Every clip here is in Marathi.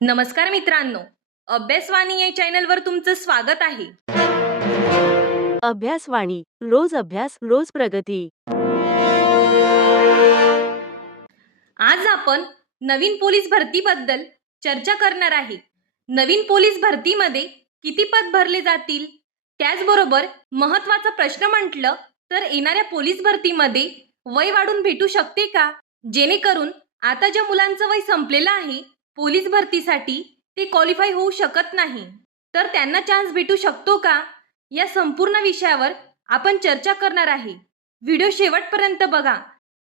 नमस्कार मित्रांनो, अभ्यासवाणी या चॅनलवर तुमचं स्वागत आहे. अभ्यासवाणी रोज अभ्यास रोज प्रगती. आज आपण नवीन पोलीस भरतीबद्दल चर्चा करणार आहे. नवीन पोलीस भरतीमध्ये किती पद भरले जातील? त्याचबरोबर महत्त्वाचा प्रश्न म्हटलं तर येणाऱ्या पोलीस भरतीमध्ये वय वाढून भेटू शकते का? जेणेकरून आता ज्या मुलांचं वय संपलेलं आहे पोलीस भरतीसाठी ते क्वालिफाय होऊ शकत नाही, तर त्यांना चान्स भेटू शकतो का? या संपूर्ण विषयावर आपण चर्चा करणार आहे. व्हिडिओ शेवटपर्यंत बघा,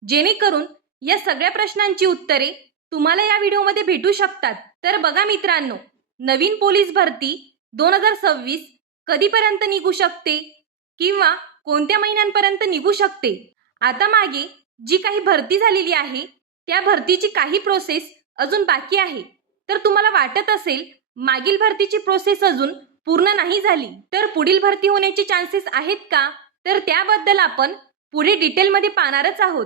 जेणेकरून या सगळ्या प्रश्नांची उत्तरे तुम्हाला या व्हिडिओमध्ये भेटू शकतात. तर बघा मित्रांनो, नवीन पोलीस भरती 2026 कधीपर्यंत निघू शकते किंवा कोणत्या महिन्यांपर्यंत निघू शकते? आता मागे जी काही भरती झालेली आहे त्या भरतीची काही प्रोसेस अजून बाकी आहे. तर तुम्हाला वाटत असेल मागील भरतीची प्रोसेस अजून पूर्ण नाही झाली, तर पुढील भरती होण्याचे चान्सेस आहेत का? तर त्याबद्दल आपण पुढे डिटेलमध्ये पाहणारच आहोत.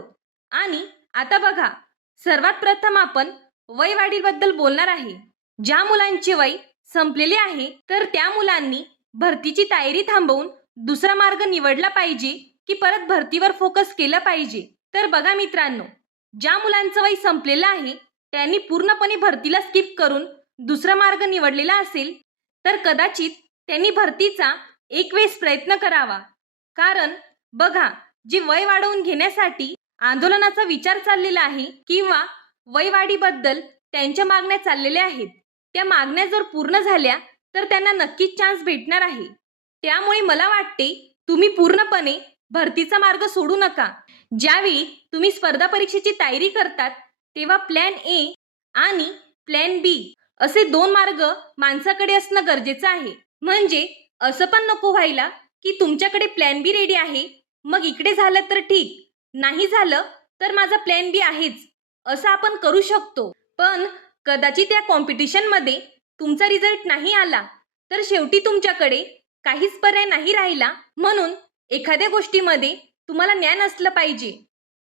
आणि आता बघा, सर्वात प्रथम आपण वयवाढीबद्दल बोलणार आहे. ज्या मुलांचे वय संपलेले आहे तर त्या मुलांनी भरतीची तयारी थांबवून दुसरा मार्ग निवडला पाहिजे की परत भरतीवर फोकस केलं पाहिजे? तर बघा मित्रांनो, ज्या मुलांचं वय संपलेलं आहे त्यांनी पूर्णपणे भरतीला स्किप करून दुसरा मार्ग निवडलेला असेल तर कदाचित त्यांनी भरतीचा एक वेळेस प्रयत्न करावा. कारण बघा, जे वय वाढवून घेण्यासाठी आंदोलनाचा विचार चाललेला आहे किंवा वयवाढीबद्दल त्यांच्या मागण्या चाललेल्या आहेत, त्या मागण्या जर पूर्ण झाल्या तर त्यांना नक्कीच चान्स भेटणार आहे. त्यामुळे मला वाटते तुम्ही पूर्णपणे भरतीचा मार्ग सोडू नका. ज्यावेळी तुम्ही स्पर्धा परीक्षेची तयारी करतात तेव्हा प्लॅन ए आणि प्लॅन बी असे दोन मार्ग माणसाकडे असणं गरजेचं आहे. म्हणजे असं पण नको व्हायला की तुमच्याकडे प्लॅन बी रेडी आहे, मग इकडे झालं तर ठीक, नाही झालं तर माझा प्लॅन बी आहेच, असं आपण करू शकतो. पण कदाचित या कॉम्पिटिशनमध्ये तुमचा रिझल्ट नाही आला तर शेवटी तुमच्याकडे काहीच पर्याय नाही राहिला. म्हणून एखाद्या गोष्टीमध्ये तुम्हाला ज्ञान असलं पाहिजे.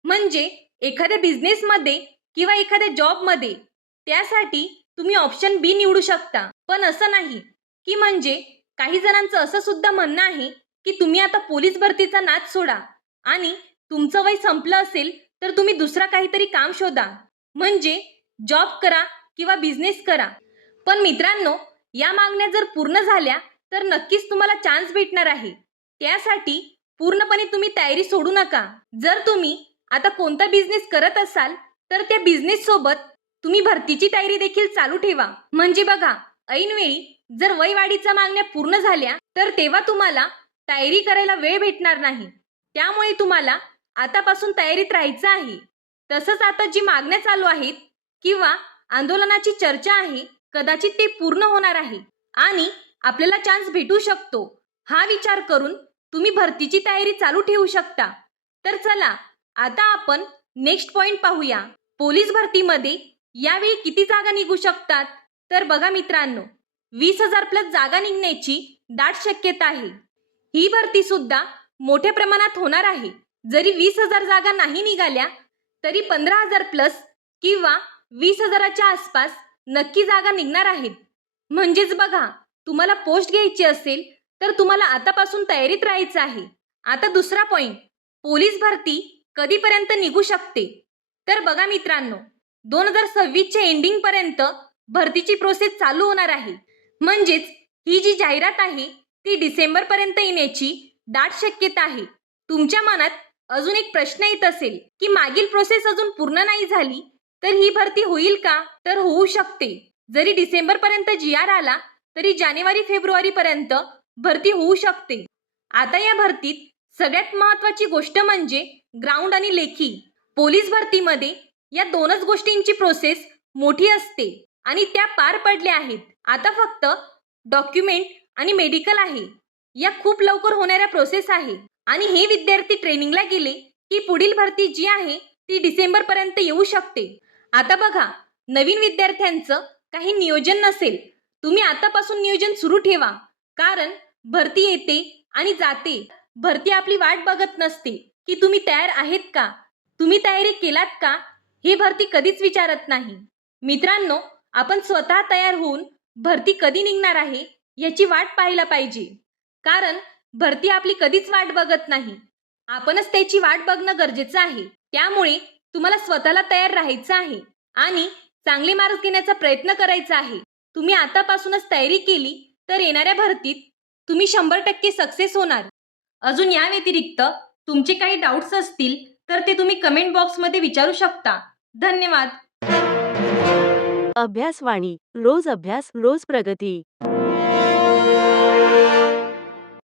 म्हणजे एखाद्या बिझनेसमध्ये किंवा एखाद्या जॉबमध्ये त्यासाठी तुम्ही ऑप्शन बी निवडू शकता. पण असं नाही की म्हणजे काही जणांचं असं सुद्धा म्हणणं आहे की तुम्ही आता पोलीस भरतीचा नाद सोडा आणि तुमचं वय संपलं असेल तर तुम्ही दुसरा काहीतरी काम शोधा, म्हणजे जॉब करा किंवा बिझनेस करा. पण मित्रांनो, या मागण्या जर पूर्ण झाल्या तर नक्कीच तुम्हाला चान्स भेटणार आहे. त्यासाठी पूर्णपणे तुम्ही तयारी सोडू नका. जर तुम्ही आता कोणता बिझनेस करत असाल तर त्या बिझनेस सोबत तुम्ही भरतीची तयारी देखील चालू ठेवा. म्हणजे बघा, ऐनवेळी जर वयवाढीच्या मागण्या पूर्ण झाल्या तर तेव्हा तुम्हाला तयारी करायला वेळ भेटणार नाही. त्यामुळे तुम्हाला आतापासून तयारीत राहायचं आहे. तसंच आता जी मागण्या चालू आहेत किंवा आंदोलनाची चर्चा आहे, कदाचित ते पूर्ण होणार आहे आणि आपल्याला चान्स भेटू शकतो. हा विचार करून तुम्ही भरतीची तयारी चालू ठेवू शकता. तर चला आता आपण नेक्स्ट पॉइंट पाहूया. पोलीस भरतीमध्ये यावेळी किती जागा निघू शकतात? तर बघा मित्रांनो, 20,000 प्लस जागा निघण्याची दाट शक्यता आहे. ही भरती सुद्धा मोठ्या प्रमाणात होणार आहे. जरी 20,000 जागा नाही निघाल्या तरी 15,000 प्लस किंवा 20,000च्या आसपास नक्की जागा निघणार आहेत. म्हणजेच बघा, तुम्हाला पोस्ट घ्यायची असेल तर तुम्हाला आतापासून तयारीत राहायचं आहे. आता दुसरा पॉइंट, पोलीस भरती कधीपर्यंत निघू शकते? तर बघा मित्रांनो, 2026च्या एंडिंग पर्यंत भरतीची प्रोसेस चालू होणार आहे. म्हणजेच ही जी जाहिरात आहे ती डिसेंबर पर्यंत येण्याची दाट शक्यता आहे. तुमच्या मनात अजून एक प्रश्न येत असेल की मागील प्रोसेस अजून पूर्ण नाही झाली तर ही भरती होईल का? तर होऊ शकते. जरी डिसेंबर पर्यंत GR आला तरी जानेवारी फेब्रुवारी पर्यंत भरती होऊ शकते. आता या भरतीत सगळ्यात महत्त्वाची गोष्ट म्हणजे ग्राउंड आणि लेखी. पोलीस भरतीमध्ये या दोनच गोष्टींची प्रोसेस मोठी असते आणि त्या पार पडल्या आहेत. आता फक्त डॉक्युमेंट आणि मेडिकल आहे. या खूप लवकर होणाऱ्या प्रोसेस आहे आणि हे विद्यार्थी ट्रेनिंगला गेले की पुढील भरती जी आहे ती डिसेंबर पर्यंत येऊ शकते. आता बघा, नवीन विद्यार्थ्यांचं काही नियोजन नसेल, तुम्ही आतापासून नियोजन सुरू ठेवा. कारण भरती येते आणि जाते. भरती आपली वाट बघत नसते की तुम्ही तयार आहेत का, तुम्ही तयारी केलात का, हे भरती कधीच विचारत नाही. मित्रांनो, आपण स्वतः तयार होऊन भरती कधी निघणार आहे याची वाट पाहायला पाहिजे. कारण भरती आपली कधीच वाट बघत नाही. आपणच त्याची वाट बघणं गरजेचं आहे. त्यामुळे तुम्हाला स्वतःला तयार राहायचं आहे आणि चांगले मार्क्स घेण्याचा प्रयत्न करायचा आहे. तुम्ही आतापासूनच तयारी केली तर येणाऱ्या भरतीत तुम्ही 100% सक्सेस होणार. अजून या व्यतिरिक्त तुमचे काही डाऊट्स असतील तर ते तुम्ही कमेंट बॉक्समध्ये विचारू शकता. धन्यवाद. अभ्यासवाणी रोज अभ्यास रोज प्रगती.